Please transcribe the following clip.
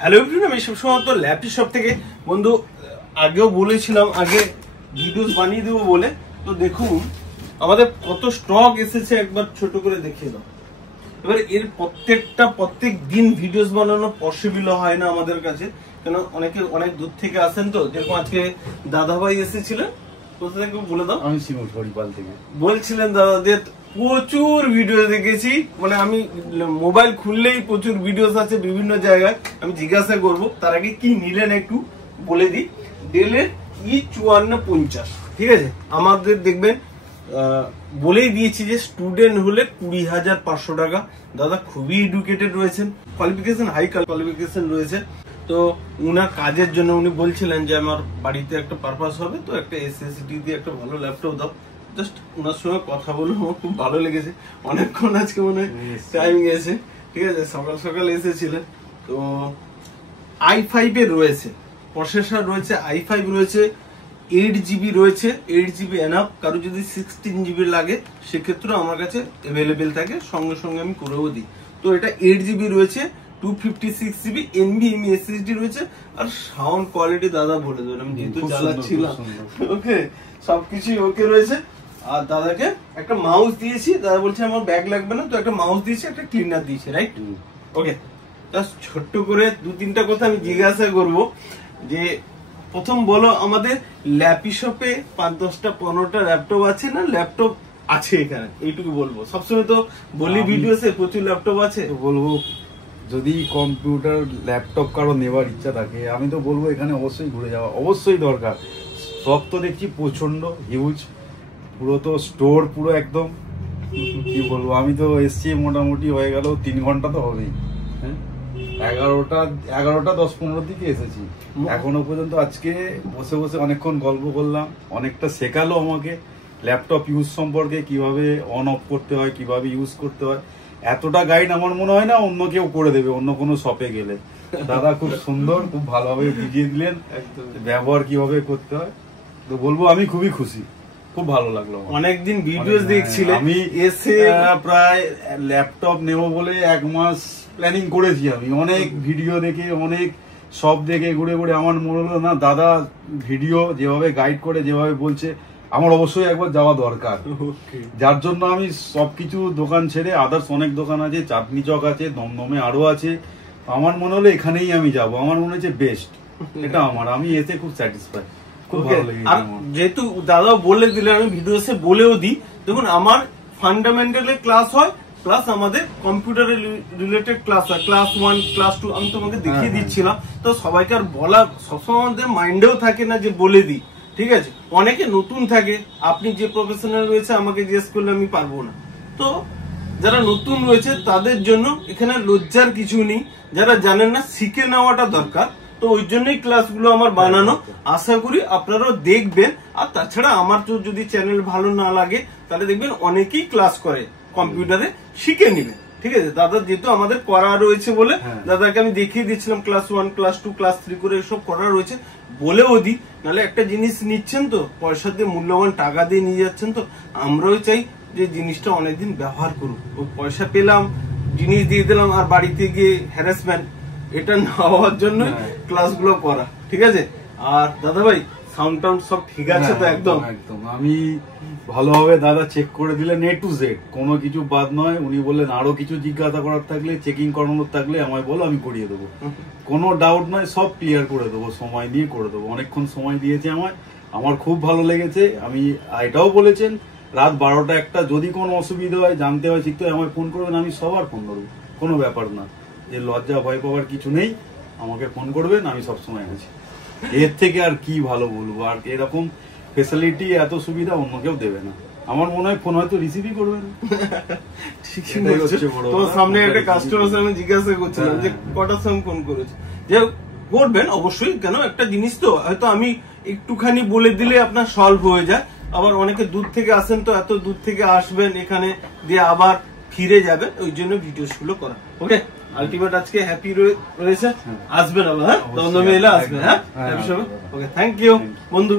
Hello everyone, আমি সবসময় তো ল্যাপটপ শপ থেকে বন্ধু আগেও বলেছিলাম আগে ভিডিওস বানিয়ে দেবো বলে। তো দেখুন আমাদের কত স্টক এসেছে, একবার ছোট করে দেখিয়ে দাও। এবার এর প্রত্যেক দিন ভিডিওস বানানো পসিবল হয় না আমাদের কাছে, কেন অনেক দূর থেকে আসেন। তো যেরকম আজকে দাদাভাই এসেছিলেন, কোথা থেকে বলে দাও। আমি শিমুল হরিপাল থেকে বলছিলেন দাদাদের প্রচুর ভিডিও দেখেছি, মানে আমি মোবাইল খুললেই প্রচুর ভিডিওস আছে বিভিন্ন জায়গায়। আমি জিজ্ঞাসা করব, তার আগে কি নিলেন একটু বলে দিই। ডেলের E5450, ঠিক আছে। আমাদের দেখবেন বলেই দিয়েছি যে স্টুডেন্ট হলে 20,500 টাকা। দাদা খুবই এডুকেটেড রয়েছেন, কোয়ালিফিকেশন হাই কোয়ালিফিকেশন রয়েছে। তো উনার কাজের জন্য উনি বলছিলেন যে আমার বাড়িতে একটা পারপাস হবে, তো একটা SSD দিয়ে একটা ভালো ল্যাপটপ দাও। জাস্ট ওনার সঙ্গে কথা বলে আমার খুব ভালো লেগেছে। অনেকক্ষণ আজকে মনে হয় টাইম গেছে, ঠিক আছে। সকাল সকাল এসেছিলেন। তো i5 এর রয়েছে, প্রসেসর রয়েছে, i5 রয়েছে, 8GB রয়েছে, 8GB এনাফ। কারো যদি 16GB লাগে সেক্ষেত্রে আমার কাছে অ্যাভেলেবেল থাকে, সঙ্গে সঙ্গে আমি করেও দিই। তো এটা 8GB রয়েছে, 256GB NVMe SSD রয়েছে। আর সাউন্ড কোয়ালিটি দাদা বলে দেবেন, আমি যেহেতু চালাচ্ছিলাম, ওকে সবকিছুই ওকে রয়েছে। আর দাদাকে একটা মাউস দিয়েছি, দাদা বলছে আমার ব্যাগ লাগবে না, তো একটা মাউস দিয়েছি, একটা ক্লিনার দিয়েছি, রাইট? ওকে, জাস্ট ছোট্ট করে 2-3টা কথা আমি জিজ্ঞাসা করব যে প্রথম বলো, আমাদের ল্যাপি শপে 5-10টা 15টা ল্যাপটপ আছে না? ল্যাপটপ আছে এখানে, এইটুকু বলবো। সবসময় তো বলি ভিডিওসে প্রচুর ল্যাপটপ আছে, বলবো যদি কম্পিউটার ল্যাপটপ কারো নেওয়ার ইচ্ছা থাকে আমি তো বলবো এখানে অবশ্যই ঘুরে যাওয়া অবশ্যই দরকার। সব তো দেখছি প্রচন্ড হিউজ, পুরো তো স্টোর পুরো একদম কি বলবো। আমি তো এসছি মোটামুটি হয়ে গেল 3 ঘন্টা তো হবেই। হ্যাঁ, 11টা 10-15 দিকে এসেছি। এখনো পর্যন্ত আজকে বসে বসে অনেকক্ষণ গল্প করলাম, অনেকটা শেখালো আমাকে ল্যাপটপ ইউজ সম্পর্কে, কিভাবে অন অফ করতে হয়, কিভাবে ইউজ করতে হয়। এতটা গাইড আমার মনে হয় না অন্য কেউ করে দেবে অন্য কোনো শপে গেলে। দাদা খুব সুন্দর, খুব ভালোভাবে বুঝিয়ে দিলেন ব্যবহার কিভাবে করতে হয়। তো বলবো আমি খুবই খুশি, খুব ভালো লাগলো। অনেকদিন ভিডিওস দেখছিলেন, আমি এসে প্রায় ল্যাপটপ নেব বলে 1 মাস প্ল্যানিং করেছি। আমি অনেক ভিডিও দেখে, অনেক সব দেখে ঘুরে ঘুরে আমার মনে হলো না দাদা ভিডিও যেভাবে গাইড করে, যেভাবে বলছে, আমার অবশ্যই একবার যাওয়া দরকার। যার জন্য আমি সবকিছু দোকান ছেড়ে, আদার্স অনেক দোকান আছে, চাঁদনি চক আছে, দমদমে আরো আছে, আমার মনে হলো এখানেই আমি যাব। আমার মনে হচ্ছে বেস্ট এটা আমার। আমি এতে খুব স্যাটিসফাই, খুব ভালো লেগেছে। আর যেহেতু দাদা বলে দিলেন, আমি ভিডিওসে বলেও দিই। দেখুন আমার ফান্ডামেন্টালের ক্লাস হয়, প্লাস আমাদের কম্পিউটার রিলেটেড ক্লাস হয়, ক্লাস 1 ক্লাস 2 আমি তোমাকে দেখিয়ে দিচ্ছিলাম। তো সবাইকে আর বলা সবসময় আমাদের মাইন্ডেও থাকে না যে বলে দিই, ঠিক আছে। অনেকে নতুন থাকে, আপনি যে প্রফেশনাল রয়েছে আমাকে জিজ্ঞেস করলে আমি পারবো না। তো যারা নতুন রয়েছে তাদের জন্য এখানে লজ্জার কিছু নেই, যারা জানেন না শিখে নেওয়াটা দরকার। তো ওই জন্যই ক্লাসগুলো আমার বানানো, আশা করি আপনারাও দেখবেন। আর তাছাড়া আমার তো যদি চ্যানেল ভালো না লাগে তাহলে দেখবেন অনেকেই ক্লাস করে কম্পিউটারে, শিখে নেবেন, ঠিক আছে। দাদা যেহেতু আমাদের করা রয়েছে বলে দাদাকে আমি দেখিয়ে দিচ্ছিলাম, ক্লাস 1 ক্লাস 2 ক্লাস 3 করে এসব করা রয়েছে বলেও দিই। নাহলে একটা জিনিস নিচ্ছেন তো পয়সা দিয়ে, মূল্যবান টাকা দিয়ে নিয়ে যাচ্ছেন, তো আমরাও চাই যে জিনিসটা অনেকদিন ব্যবহার করুক। ওই পয়সা পেলাম, জিনিস দিয়ে দিলাম, আর বাড়িতে গিয়ে হ্যারাসমেন্ট, এটা না হওয়ার জন্য ক্লাসগুলো করা, ঠিক আছে। আর দাদা ভাই সাউন্ড টাউন্ড সব ঠিক আছে তো? একদম একদম আমি ভালোভাবে দাদা চেক করে দিলেন A to Z, কোনো কিছু বাদ নয়। উনি বললেন আরো কিছু জিজ্ঞাসা করার থাকলে, চেকিং করানোর থাকলে আমায় বলো, আমি করিয়ে দেবো, কোনো ডাউট নয়, সব ক্লিয়ার করে দেবো, সময় নিয়ে করে দেবো। অনেকক্ষণ সময় দিয়েছে আমায়, আমার খুব ভালো লেগেছে। আমি এটাও বলেছেন রাত 12টা 1টা যদি কোনো অসুবিধা হয়, জানতে হয়, শিখতে হয়, আমায় ফোন করবেন, আমি সবার ফোন করবো, কোনো ব্যাপার না। যে লজ্জা ভয় পাওয়ার কিছু নেই, আমাকে ফোন করবেন, আমি সবসময় আছি। এর থেকে আর কি ভালো বলবো, আর এরকম ফেসিলিটি এত সুবিধা অন্য কেউ দেবে না। আমার মনে হয় ফোন হয়তো রিসিভই করবেন। তোমার সামনে একটা কাস্টমার আমি জিজ্ঞাসা করছিলাম যে কটার সময় ফোন করেছে, যে করবেন অবশ্যই। কেন একটা জিনিস তো হয়তো আমি একটুখানি বলে দিলে আপনার সলভ হয়ে যায়। আবার অনেকে দূর থেকে আসেন, তো এত দূর থেকে আসবেন এখানে দিয়ে আবার ফিরে যাবেন, ওই জন্য ভিডিওস গুলো করা। ওকে, আলটিমেট আজকে হ্যাপি রয়েছে, আসবেন আবার, হ্যাঁ দমদমে এলে আসবেন, হ্যাঁ। ওকে, থ্যাংক ইউ বন্ধু।